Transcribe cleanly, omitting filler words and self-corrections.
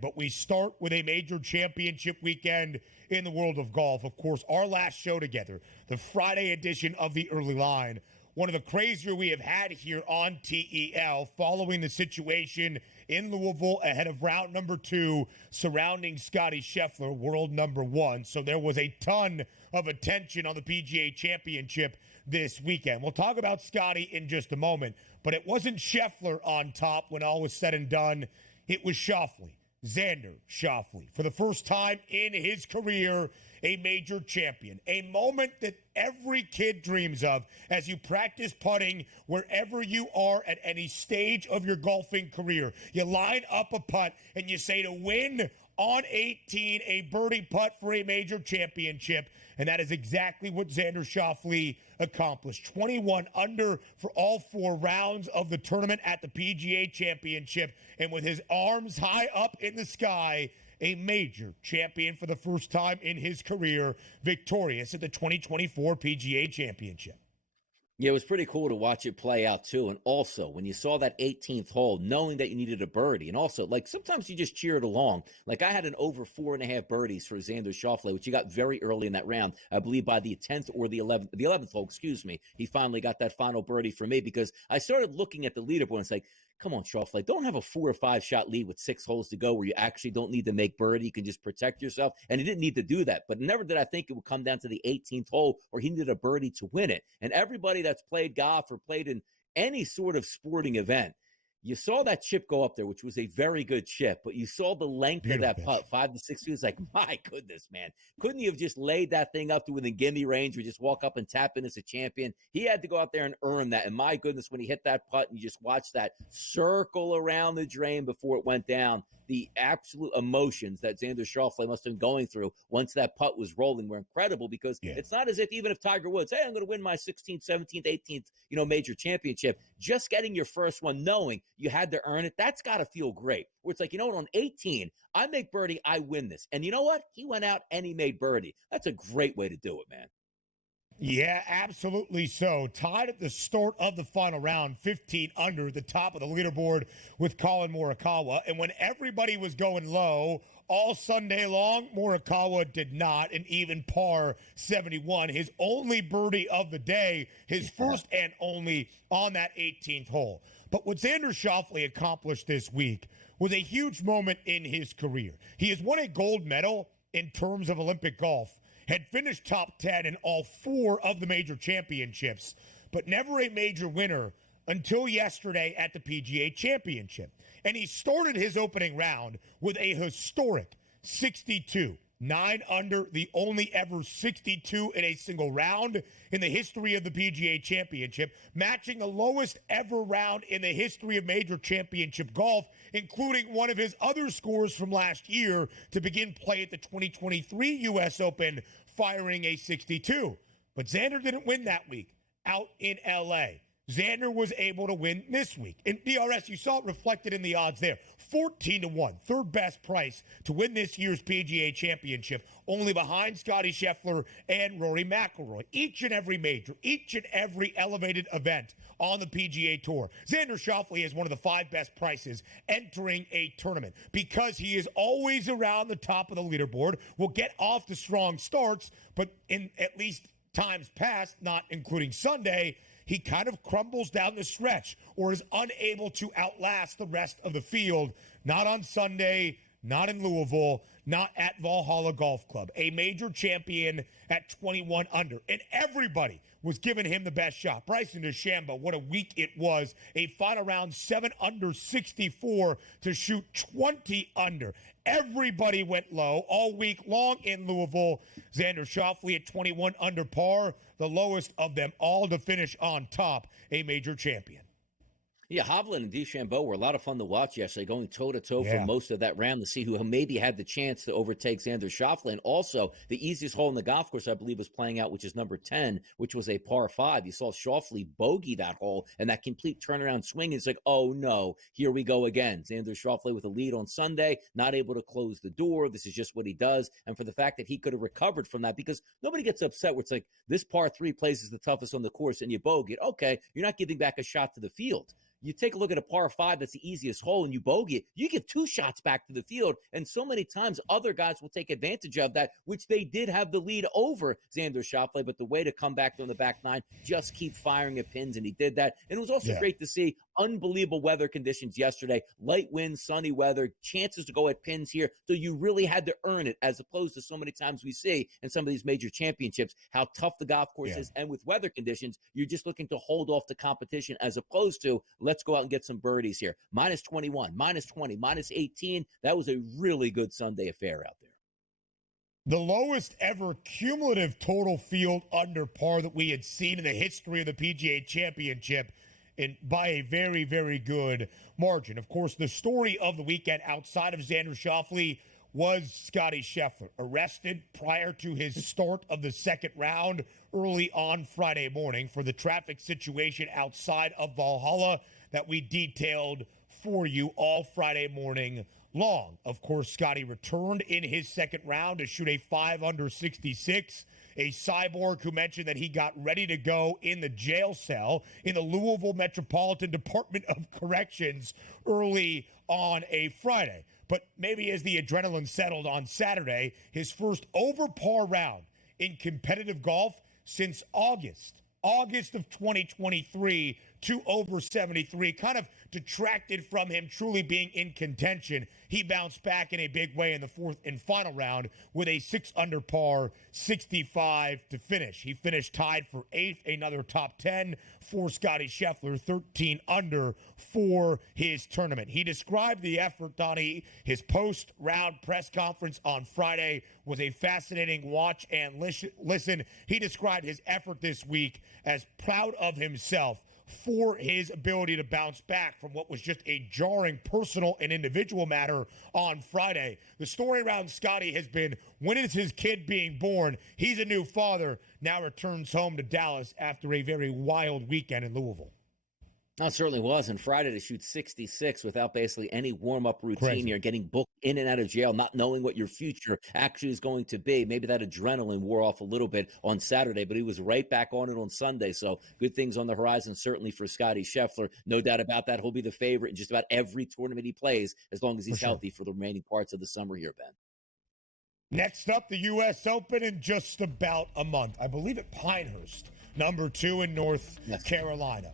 But we start with a major championship weekend in the world of golf. Of course, our last show together, the Friday edition of the Early Line, one of the crazier we have had here on TEL following the situation in Louisville ahead of round number 2 surrounding Scottie Scheffler, world number 1. So there was a ton of attention on the PGA Championship this weekend. We'll talk about Scottie in just a moment, but it wasn't Scheffler on top when all was said and done. It was Schauffele. Xander Schauffele, for the first time in his career, a major champion. A moment that every kid dreams of as you practice putting wherever you are at any stage of your golfing career. You line up a putt and you say to win on 18, a birdie putt for a major championship. And that is exactly what Xander Schauffele accomplished. 21 under for all 4 rounds of the tournament at the PGA Championship. And with his arms high up in the sky, a major champion for the first time in his career, victorious at the 2024 PGA Championship. Yeah, it was pretty cool to watch it play out, too. And also, when you saw that 18th hole, knowing that you needed a birdie, and also, like, sometimes you just cheered along. Like, I had an over 4.5 birdies for Xander Schauffele, which he got very early in that round. I believe by the 10th or the 11th hole, he finally got that final birdie for me, because I started looking at the leaderboard and it's like, come on, Schauffele, don't have a 4 or 5 shot lead with 6 holes to go where you actually don't need to make birdie. You can just protect yourself. And he didn't need to do that. But never did I think it would come down to the 18th hole where he needed a birdie to win it. And everybody that's played golf or played in any sort of sporting event, you saw that chip go up there, which was a very good chip, but you saw the length of that putt, 5 to 6 feet. It's like, my goodness, man. Couldn't you have just laid that thing up to within gimme range or just walk up and tap in as a champion? He had to go out there and earn that. And my goodness, when he hit that putt and you just watch that circle around the drain before it went down, the absolute emotions that Xander Schauffele must have been going through once that putt was rolling were incredible, because it's not as if even if Tiger Woods, hey, I'm going to win my 16th, 17th, 18th, major championship, just getting your first one, knowing you had to earn it, that's got to feel great. Where it's like, you know what, on 18, I make birdie, I win this. And you know what? He went out and he made birdie. That's a great way to do it, man. Yeah, absolutely so. Tied at the start of the final round, 15 under, the top of the leaderboard with Colin Morikawa. And when everybody was going low all Sunday long, Morikawa did not, and even par 71. His only birdie of the day, his first and only on that 18th hole. But what Xander Schauffele accomplished this week was a huge moment in his career. He has won a gold medal in terms of Olympic golf, had finished top 10 in all 4 of the major championships, but never a major winner until yesterday at the PGA Championship. And he started his opening round with a historic 62. 9 under, the only ever 62 in a single round in the history of the PGA Championship, matching the lowest ever round in the history of major championship golf, including one of his other scores from last year to begin play at the 2023 U.S. Open, firing a 62. But Xander didn't win that week out in L.A. Xander was able to win this week. In DRS, you saw it reflected in the odds there. 14-1, third best price to win this year's PGA Championship, only behind Scotty Scheffler and Rory McIlroy. Each and every major, each and every elevated event on the PGA Tour. Xander Schauffele is one of the 5 best prices entering a tournament because he is always around the top of the leaderboard, will get off to strong starts, but in at least times past, not including Sunday, he kind of crumbles down the stretch or is unable to outlast the rest of the field. Not on Sunday, not in Louisville, not at Valhalla Golf Club. A major champion at 21 under. And everybody was giving him the best shot. Bryson DeChambeau, what a week it was. A final round 7 under 64 to shoot 20 under. Everybody went low all week long in Louisville. Xander Schauffele at 21 under par, the lowest of them all to finish on top, a major champion. Yeah, Hovland and DeChambeau were a lot of fun to watch yesterday, going toe-to-toe for most of that round to see who maybe had the chance to overtake Xander Schauffele. And also, the easiest hole in the golf course, I believe, was playing out, which is number 10, which was a par 5. You saw Schauffele bogey that hole, and that complete turnaround swing. It's like, oh, no, here we go again. Xander Schauffele with a lead on Sunday, not able to close the door. This is just what he does. And for the fact that he could have recovered from that, because nobody gets upset where it's like, this par 3 place is the toughest on the course, and you bogey it. Okay, you're not giving back a shot to the field. you take a look at a par 5 that's the easiest hole and you bogey it, you get 2 shots back to the field. And so many times other guys will take advantage of that, which they did have the lead over Xander Schauffele. But the way to come back from the back 9, just keep firing at pins, and he did that. And it was also great to see unbelievable weather conditions yesterday. Light wind, sunny weather, chances to go at pins here. So you really had to earn it, as opposed to so many times we see in some of these major championships how tough the golf course is. And with weather conditions, you're just looking to hold off the competition, as opposed to let's go out and get some birdies here. Minus 21, minus 20, minus 18. That was a really good Sunday affair out there. The lowest ever cumulative total field under par that we had seen in the history of the PGA Championship, and by a very, very good margin. Of course, the story of the weekend outside of Xander Schauffele was Scotty Scheffler, arrested prior to his start of the second round early on Friday morning for the traffic situation outside of Valhalla that we detailed for you all Friday morning long. Of course, Scotty returned in his second round to shoot a 5 under 66. A cyborg who mentioned that he got ready to go in the jail cell in the Louisville Metropolitan Department of Corrections early on a Friday. But maybe as the adrenaline settled on Saturday, his first over par round in competitive golf since August of 2023, 2 over 73, kind of detracted from him truly being in contention. He bounced back in a big way in the fourth and final round with a 6 under par 65 to finish. He finished tied for 8th, another top 10 for Scotty Scheffler, 13 under for his tournament. He described the effort, Donnie. His post-round press conference on Friday was a fascinating watch and listen. He described his effort this week as proud of himself for his ability to bounce back from what was just a jarring personal and individual matter on Friday. The story around Scotty has been, when is his kid being born? He's a new father, now returns home to Dallas after a very wild weekend in Louisville. No, it certainly was. And Friday to shoot 66 without basically any warm-up routine. You're getting booked in and out of jail, not knowing what your future actually is going to be. Maybe that adrenaline wore off a little bit on Saturday, but he was right back on it on Sunday. So good things on the horizon, certainly for Scotty Scheffler. No doubt about that. He'll be the favorite in just about every tournament he plays, as long as he's healthy for the remaining parts of the summer here, Ben. Next up, the U.S. Open in just about a month. I believe at Pinehurst, number 2 in North Carolina.